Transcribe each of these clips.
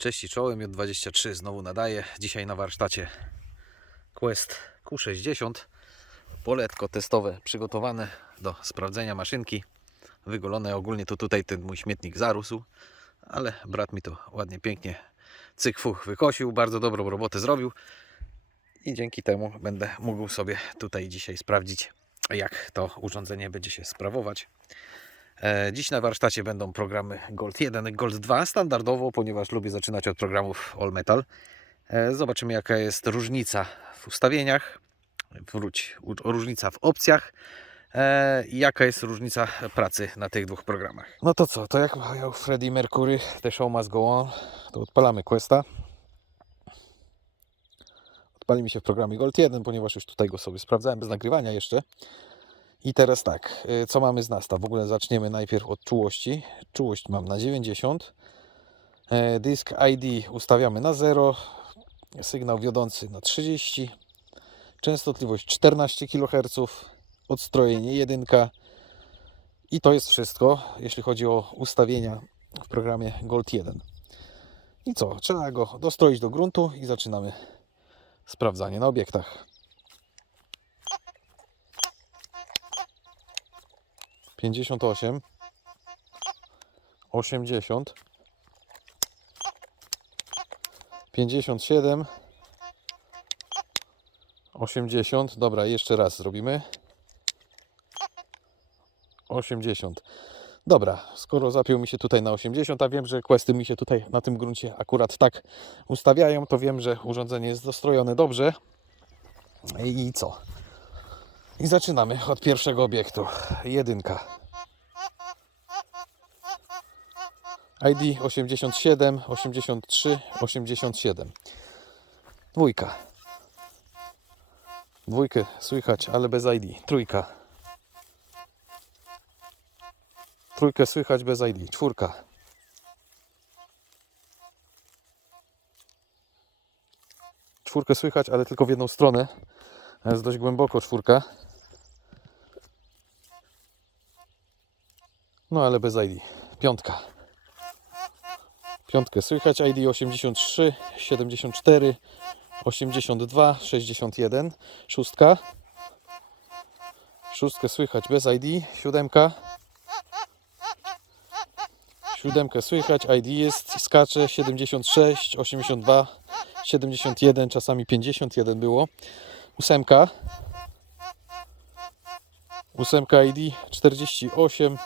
Cześć i czołem, J23 znowu nadaje. Dzisiaj na warsztacie Quest Q60. Poletko testowe przygotowane do sprawdzenia maszynki. Wygolone ogólnie to tutaj ten mój śmietnik zarósł, ale brat mi to ładnie, pięknie cyk fuch wykosił, bardzo dobrą robotę zrobił i dzięki temu będę mógł sobie tutaj dzisiaj sprawdzić jak to urządzenie będzie się sprawować. E, Dziś na warsztacie będą programy Gold 1 i Gold 2 standardowo, ponieważ lubię zaczynać od programów All Metal. E, Zobaczymy jaka jest różnica w ustawieniach, wróć, różnica w opcjach e, jaka jest różnica pracy na tych dwóch programach. No to co, to jak mawiał Freddie Mercury, The Show Must Go On, to odpalamy Questa. Odpali mi się w programie Gold 1, ponieważ już tutaj go sobie sprawdzałem bez nagrywania jeszcze. I teraz tak, y, co mamy z nastaw? W ogóle zaczniemy najpierw od czułości. Czułość mam na 90. E, Dysk ID ustawiamy na 0. Sygnał wiodący na 30. Częstotliwość 14 kHz. Odstrojenie 1. I to jest wszystko, jeśli chodzi o ustawienia w programie Gold 1. I co? Trzeba go dostroić do gruntu i zaczynamy sprawdzanie na obiektach. 58 80 57 80 dobra jeszcze raz zrobimy. 80 dobra skoro zapiął mi się tutaj na 80 a wiem, że questy mi się tutaj na tym gruncie akurat tak ustawiają to wiem, że urządzenie jest dostrojone dobrze. I co? I zaczynamy od pierwszego obiektu. Jedynka. ID 87, 83, 87. Dwójka. Dwójkę słychać, ale bez ID. Trójka. Trójkę słychać bez ID. Czwórka. Czwórkę słychać, ale tylko w jedną stronę. Jest dość głęboko czwórka. No ale bez ID. Piątka. Piątkę słychać. ID 83, 74, 82, 61. Szóstka. Szóstkę słychać bez ID. Siódemka. Siódemkę słychać. ID jest, skacze 76, 82, 71, czasami 51 było. Ósemka. Ósemka ID 48,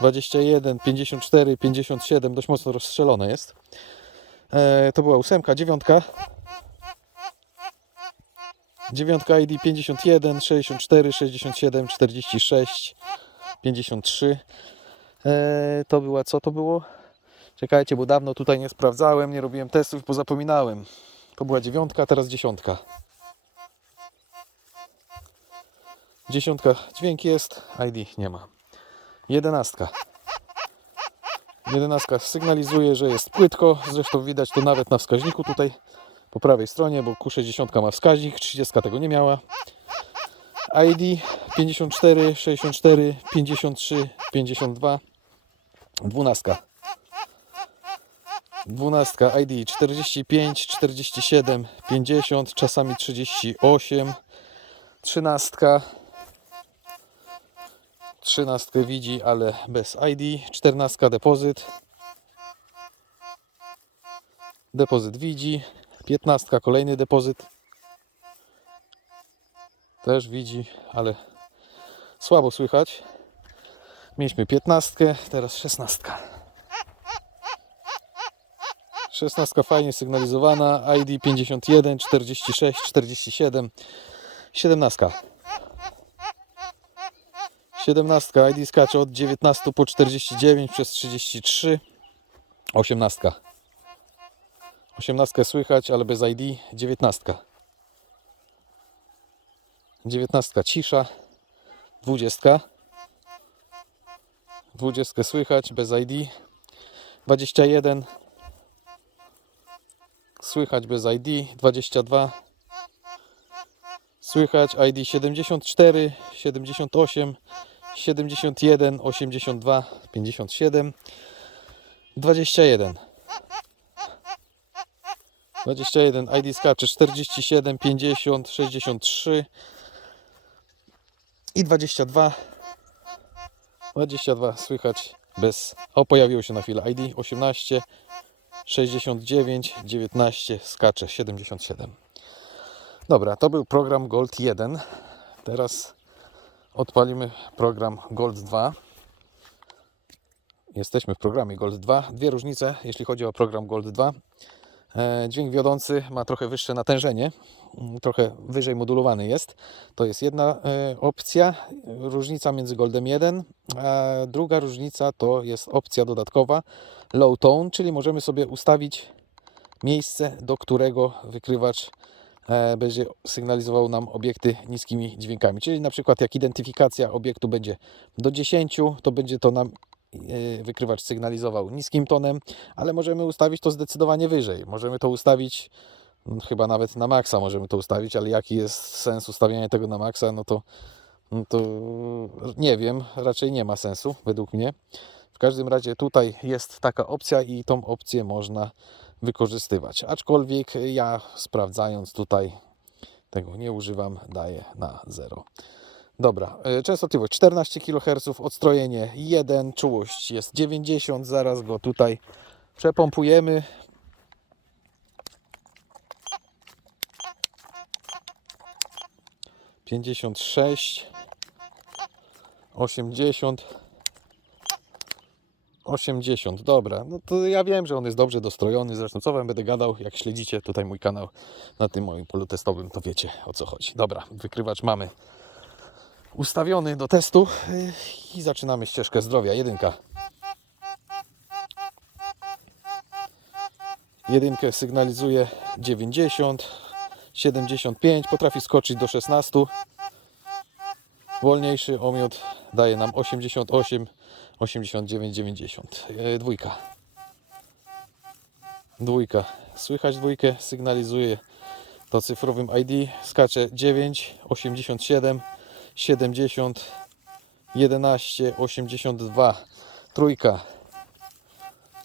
21, 54, 57. Dość mocno rozstrzelone jest. E, to była ósemka. Dziewiątka. Dziewiątka ID 51, 64, 67, 46, 53. E, to była co to było? Czekajcie, bo dawno tutaj nie sprawdzałem, nie robiłem testów, bo zapominałem. To była dziewiątka, teraz dziesiątka. Dziesiątka dźwięk jest, ID nie ma. Jedenastka. Jedenastka sygnalizuje, że jest płytko. Zresztą widać to nawet na wskaźniku tutaj po prawej stronie, bo Q60 ma wskaźnik, 30 tego nie miała. ID 54, 64, 53, 52. Dwunastka. Dwunastka ID 45, 47, 50, czasami 38. Trzynastka. Trzynastkę widzi, ale bez ID. Czternastka depozyt. Depozyt widzi. Piętnastka kolejny depozyt. Też widzi, ale słabo słychać. Mieliśmy piętnastkę, teraz szesnastka. Szesnastka fajnie sygnalizowana. ID 51, 46, 47. Siedemnastka. 17 ID skacze od 19 po 49 przez 33. 18. 18 słychać, ale bez ID. 19. 19 cisza. 20. 20 słychać, bez ID. 21. Słychać bez ID. 22. Słychać ID 74, 78, 71, 82, 57, 21. 21, ID skacze 47, 50, 63 i 22. 22 słychać bez. O, pojawiło się na chwilę ID 18, 69, 19, skacze 77. Dobra, to był program Gold 1. Teraz odpalimy program Gold 2. Jesteśmy w programie Gold 2. Dwie różnice, jeśli chodzi o program Gold 2. E, Dźwięk wiodący ma trochę wyższe natężenie, mm, trochę wyżej modulowany jest. To jest jedna e, opcja, różnica między Goldem 1, a druga różnica to jest opcja dodatkowa Low Tone, czyli możemy sobie ustawić miejsce, do którego wykrywacz będzie sygnalizował nam obiekty niskimi dźwiękami. Czyli na przykład jak identyfikacja obiektu będzie do 10, to będzie to nam e, wykrywacz sygnalizował niskim tonem, ale możemy ustawić to zdecydowanie wyżej. Możemy to ustawić no, chyba nawet na maksa możemy to ustawić, ale jaki jest sens ustawiania tego na maksa, no to, no to nie wiem, raczej nie ma sensu według mnie. W każdym razie tutaj jest taka opcja i tą opcję można wykorzystywać. Aczkolwiek ja sprawdzając tutaj tego nie używam, daję na 0. Dobra, e, częstotliwość 14 kHz, odstrojenie 1, czułość jest 90, zaraz go tutaj przepompujemy. Pięćdziesiąt sześć, osiemdziesiąt, osiemdziesiąt. Dobra, no to ja wiem, że on jest dobrze dostrojony. Zresztą co wam będę gadał, jak śledzicie tutaj mój kanał na tym moim polu testowym, to wiecie o co chodzi. Dobra, wykrywacz mamy ustawiony do testu yy, i zaczynamy ścieżkę zdrowia. Jedynka. Jedynkę sygnalizuje 90, 75, potrafi skoczyć do 16. Wolniejszy omiot daje nam 88, 89, 90. Yy, Dwójka. Dwójka. Słychać dwójkę, sygnalizuje to cyfrowym ID. Skacze 9, 87, 70, 11, 82. Trójka.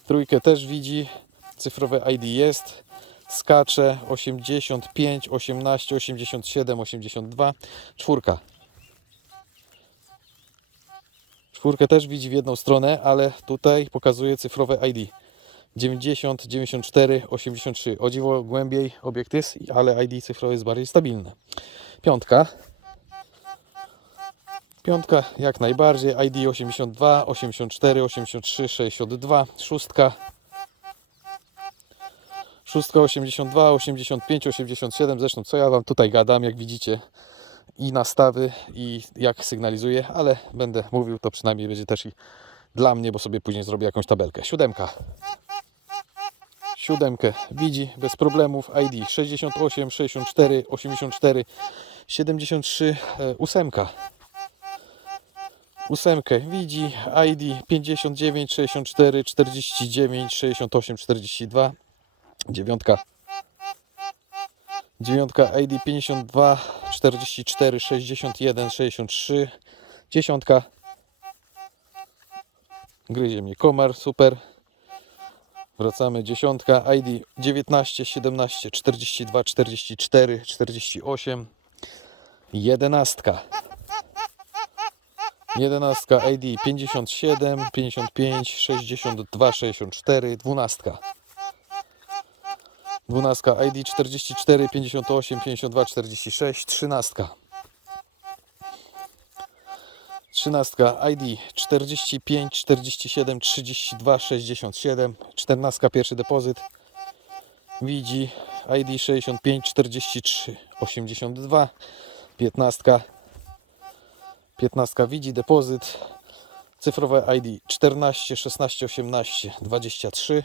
Trójkę też widzi. Cyfrowe ID jest. Skacze 85, 18, 87, 82. Czwórka. Czwórkę też widzi w jedną stronę, ale tutaj pokazuje cyfrowe ID. 90, 94, 83. O dziwo głębiej obiekt jest, ale ID cyfrowe jest bardziej stabilne. Piątka. Piątka jak najbardziej. ID 82, 84, 83, 62. Szóstka. Szóstka 82, 85, 87. Zresztą co ja Wam tutaj gadam, jak widzicie. I nastawy, i jak sygnalizuję, ale będę mówił, to przynajmniej będzie też i dla mnie, bo sobie później zrobię jakąś tabelkę. Siódemka. Siódemkę widzi bez problemów. ID 68, 64, 84, 73. e, Ósemka. Ósemkę widzi. ID 59, 64, 49, 68, 42. Dziewiątka. Dziewiątka ID 52, 44, 61, 63. Dziesiątka. Gryzie mnie komar, super. Wracamy, dziesiątka, ID 19, 17, 42, 44, 48. Jedenastka. Jedenastka ID 57, 55, 62, 64, dwunastka. Dwunastka ID 44, 58, 52, 46, trzynastka. Trzynastka ID 45, 47, 32, 67, czternastka pierwszy depozyt. Widzi ID 65, 43, 82, piętnastka. 15 widzi depozyt. Cyfrowe ID 14, 16, 18, 23.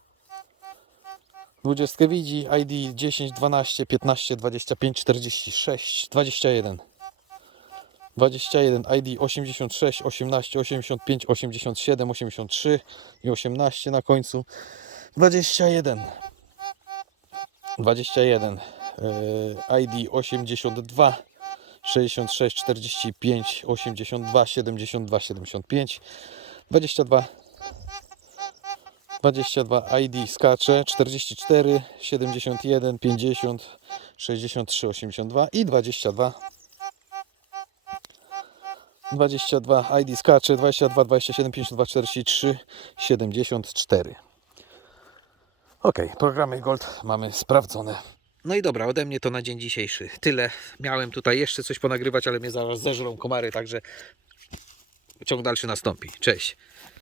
20 widzi, ID 10, 12, 15, 25, 46, 21. 21, ID 86, 18, 85, 87, 83 i 18 na końcu. 21. 21. e, ID 82, 66, 45, 82, 72, 75. 22. 22 ID skacze 44, 71, 50, 63, 82 i 22 22 ID skacze 22, 27, 52, 43, 74 Ok, programy Gold mamy sprawdzone. No i dobra, ode mnie to na dzień dzisiejszy tyle. Miałem tutaj jeszcze coś ponagrywać, ale mnie zaraz zeżrą komary, także ciąg dalszy nastąpi. Cześć.